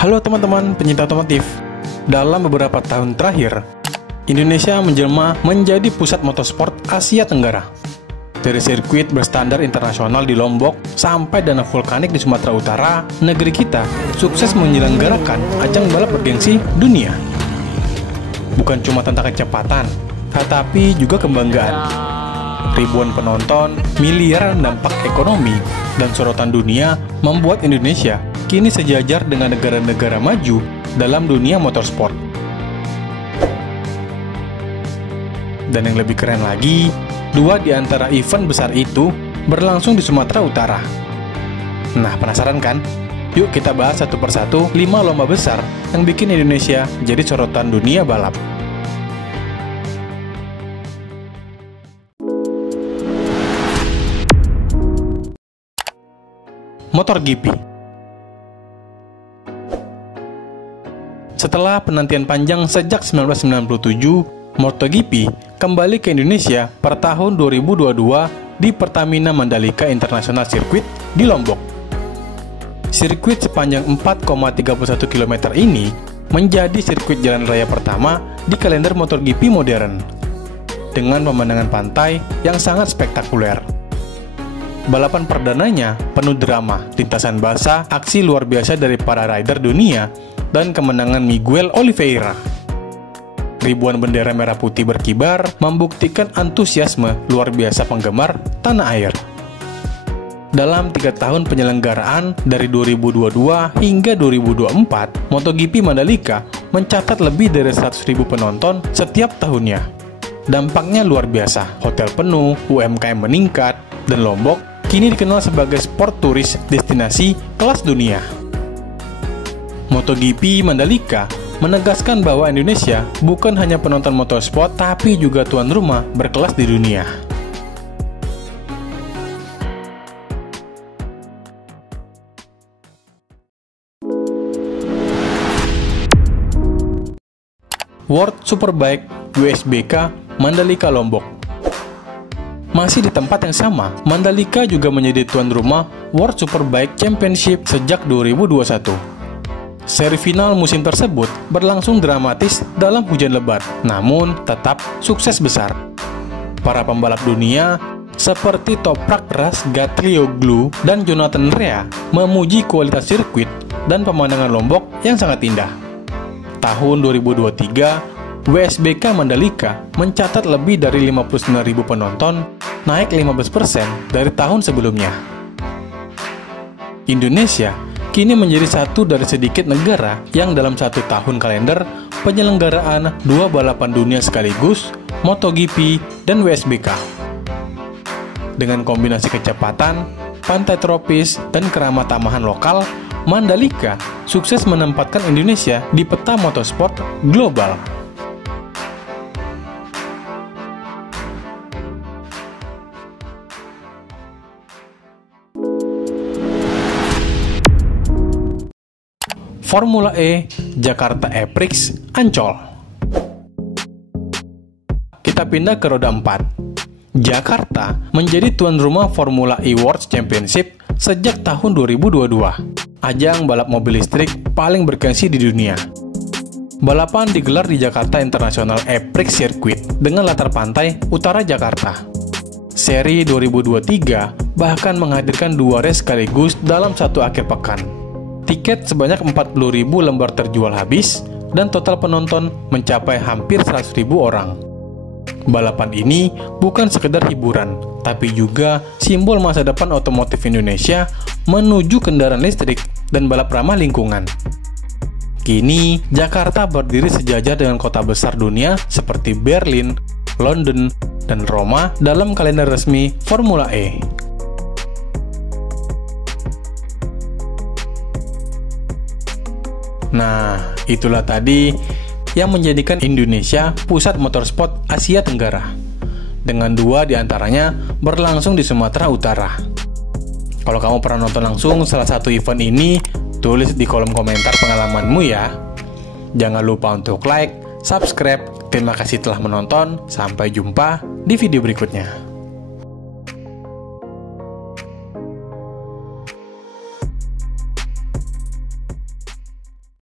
Halo teman-teman pencinta otomotif. Dalam beberapa tahun terakhir, Indonesia menjelma menjadi pusat motorsport Asia Tenggara. Dari sirkuit berstandar internasional di Lombok sampai danau vulkanik di Sumatera Utara, negeri kita sukses menyelenggarakan ajang balap bergengsi dunia. Bukan cuma tentang kecepatan, tetapi juga kebanggaan. Ribuan penonton, miliaran dampak ekonomi, dan sorotan dunia membuat Indonesia kini sejajar dengan negara-negara maju dalam dunia motorsport. Dan yang lebih keren lagi, 2 di antara event besar itu berlangsung di Sumatera Utara. Nah, penasaran kan? Yuk kita bahas satu persatu 5 lomba besar yang bikin Indonesia jadi sorotan dunia balap. MotoGP. Setelah penantian panjang sejak 1997, MotoGP kembali ke Indonesia per tahun 2022 di Pertamina Mandalika International Circuit di Lombok. Sirkuit sepanjang 4,31 km ini menjadi sirkuit jalan raya pertama di kalender MotoGP modern, dengan pemandangan pantai yang sangat spektakuler. Balapan perdananya penuh drama, lintasan basah, aksi luar biasa dari para rider dunia, dan kemenangan Miguel Oliveira. Ribuan bendera merah putih berkibar membuktikan antusiasme luar biasa penggemar tanah air. Dalam 3 tahun penyelenggaraan dari 2022 hingga 2024, MotoGP Mandalika mencatat lebih dari 100.000 penonton setiap tahunnya. Dampaknya luar biasa, hotel penuh, UMKM meningkat, dan Lombok kini dikenal sebagai sport turis destinasi kelas dunia. MotoGP Mandalika menegaskan bahwa Indonesia bukan hanya penonton motorsport, tapi juga tuan rumah berkelas di dunia. World Superbike WSBK Mandalika Lombok. Masih di tempat yang sama, Mandalika juga menjadi tuan rumah World Superbike Championship sejak 2021. Seri final musim tersebut berlangsung dramatis dalam hujan lebat, namun tetap sukses besar. Para pembalap dunia seperti Toprak Razgatlioglu dan Jonathan Rea memuji kualitas sirkuit dan pemandangan Lombok yang sangat indah. Tahun 2023, WSBK Mandalika mencatat lebih dari 59.000 penonton, naik 15% dari tahun sebelumnya. Indonesia kini menjadi satu dari sedikit negara yang dalam 1 tahun kalender penyelenggaraan 2 balapan dunia sekaligus, MotoGP dan WSBK. Dengan kombinasi kecepatan, pantai tropis, dan kerama tamahan lokal, Mandalika sukses menempatkan Indonesia di peta motorsport global. Formula E Jakarta E-Prix Ancol. Kita pindah ke roda 4. Jakarta menjadi tuan rumah Formula E World Championship sejak tahun 2022. Ajang balap mobil listrik paling bergengsi di dunia. Balapan digelar di Jakarta International E-Prix Circuit dengan latar pantai utara Jakarta. Seri 2023 bahkan menghadirkan 2 race sekaligus dalam satu akhir pekan. Tiket sebanyak 40.000 lembar terjual habis, dan total penonton mencapai hampir 100.000 orang. Balapan ini bukan sekedar hiburan, tapi juga simbol masa depan otomotif Indonesia menuju kendaraan listrik dan balap ramah lingkungan. Kini, Jakarta berdiri sejajar dengan kota besar dunia seperti Berlin, London, dan Roma dalam kalender resmi Formula E. Nah, itulah tadi yang menjadikan Indonesia pusat motorsport Asia Tenggara, dengan 2 diantaranya berlangsung di Sumatera Utara. Kalau kamu pernah nonton langsung salah satu event ini, tulis di kolom komentar pengalamanmu ya. Jangan lupa untuk like, subscribe. Terima kasih telah menonton. Sampai jumpa di video berikutnya.